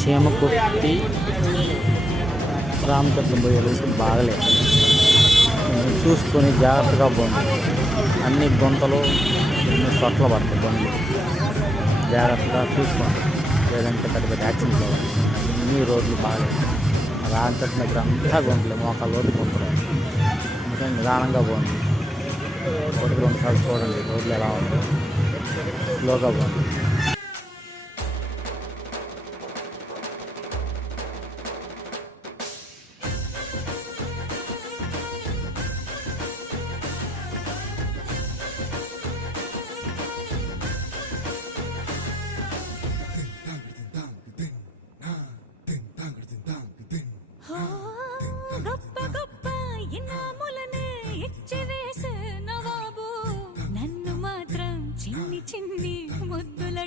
చీమకుర్తి రామతీర్థం పోయే రూట్ బాగలేదు. చూసుకొని జాగ్రత్తగా పోండి. అన్ని గుంతలు అన్ని సొట్లు పడతాయి బండ్లు. జాగ్రత్తగా చూసుకోండి, లేదంటే పెద్ద పెద్ద యాక్సిడెంట్లు అవ్వాలి. అన్ని రోడ్లు బాగలేదు. రామతీర్థం దగ్గర అంతా గుంటలు, మోకాళ్ళ రోడ్డు గుంటలు. అందుకని నిదానంగా పోండి. ఒకటి 2 సార్లు చూడండి రోడ్లు ఎలా ఉంది, స్లోగా పోండి.